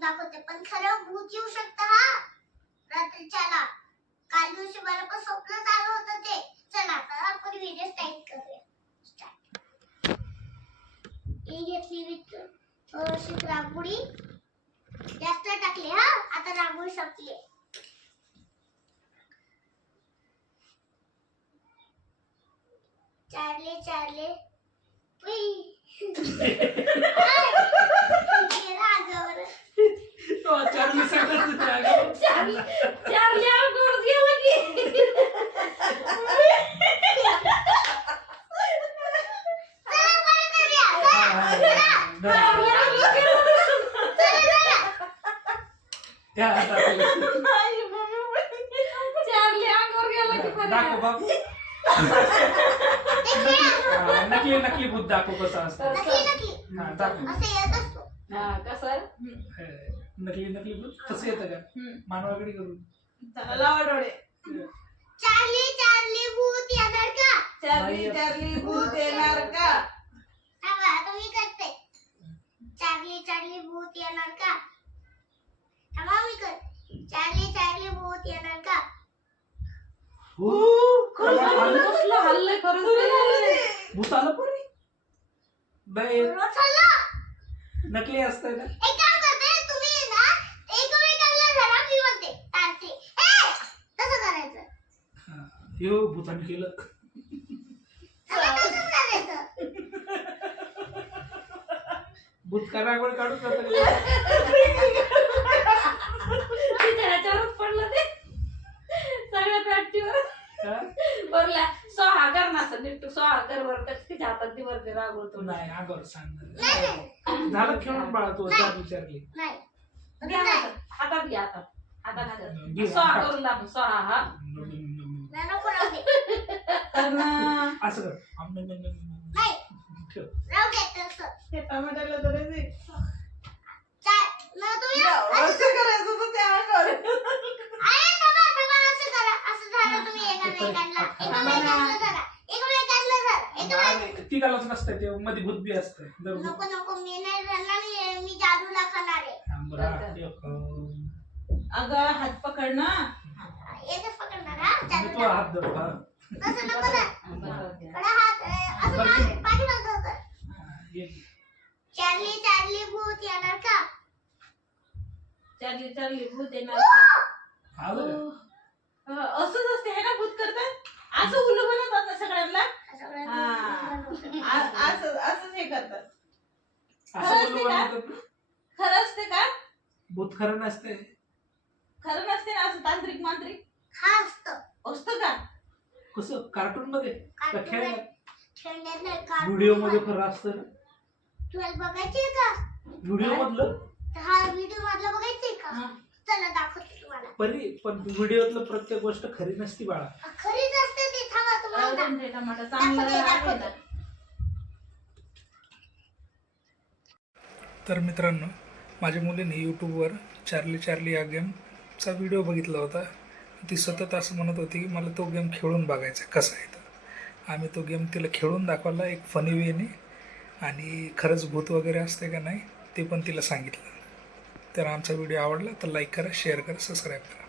दाखवते, पण खरं भूत येऊ शकतं हा रात्रीच्याला. काल दिवशी मला पण स्वप्न चालू होतं ते. चला आता आपण व्हिडिओ स्टार्ट करूया. ही घेतली अशी रांगोळी जास्त टाकली हा. आता रांगोळी संपली. चार्ली चार्ली रागावर चार्ली सगळं रागावर. चार्ली आगोर गेला की चार्ली आगोर गेला की दाखव बाबू. नकली नकली भूत दाखव कसं असतं. हा दाखव. असं येत असतो. हा कसं नकली नकली भूत कसं येतं का मानवाकडे करून. चला लावा डोळे. चार्ली चार्ली भूत येणार का? चार्ली चार्ली भूत येणार का? थांबा आता मी करते. चार्ली चार्ली भूत येणार का? थांबा मी कर. चार्ली चार्ली भूत येणार का? कसलं हल्ले खरंच ते. भूत आलं पण बाई चला नकली असतं ना. एक काम करते तुम्ही ना एकमेकांना धरा मी म्हणते तांत्रिक तसं करायचं. यो भूतान केलं. तसंच करायचं. भूत करागोळ काढून जातं. त्याच्यावरच पडलं ते सगळ्या पॅटीवर. बरला सोहागर ना नीट सोहागर वर तिच्या हातात ती वरती रागवतो. नाही अगोदर सांग. नाही झालं खेळून बाळा तू नाही. विचारली. नाही घ्या हातात. हातात घ्या हातात. घे. हातात सोहा करून दाखव. सोहा हा नको राहू दे. असं कर. नाही ठेव. राहू दे तसं. हे टमाट्याला धरायचे. मग तुम्ही असं करायचं होतं त्या अंगावर. अरे थांबा थांबा असं करा. असं झालं तुम्ही एकमेकांना धरा. तिघालाच नसतं ते मध्ये भूत बी असतं. नको नको मी नाही धरणार. मी जादूला खाणार आहे. अगं हात पकड ना. एकच पकडणार हा तू जादूला. हात धर. हा. तसं नको ना. कडा हात असं पाठीमागं होतं. चार्ली चार्ली भूत येणार का? चार्ली चार्ली भूत येणार. आलं का? असंच असते हे ना भूत करतात. असं उलू बनवतात ना सगळ्यांना. असंच हे करतात. असं बोलू म्हणतात. खरं असते का? भूत खरं नसते. खरं नसते ना असं तांत्रिक मांत्रिक हा असतं. असतं का? कसं कार्टून मध्ये खेळण्यात नाही का? व्हिडिओ मध्ये खरं असतं ना. तुला बघायची का? व्हिडिओ मधलं हा व्हिडिओ मधला बघायचंय का? चला दाखवते तुम्हाला. पण व्हिडिओतलं प्रत्येक गोष्ट खरी नसती बाळा. खरीच असते ती. थांबा तुम्हाला टमाटर चांगलं. तर मित्रांनो माझ्या मुलीने यूट्यूबवर चार्ली चार्ली या गेमचा व्हिडिओ बघितला होता. ती सतत असं म्हणत होती की मला तो गेम खेळून बघायचा कसा आहे. तर आम्ही तो गेम तिला खेळून दाखवला एक फनी वेने. आणि खरंच भूत वगैरे असते का नाही ते पण तिला सांगितलं. तर आमचा व्हिडिओ आवडला तर लाईक करा, शेअर करा, सबस्क्राईब करा.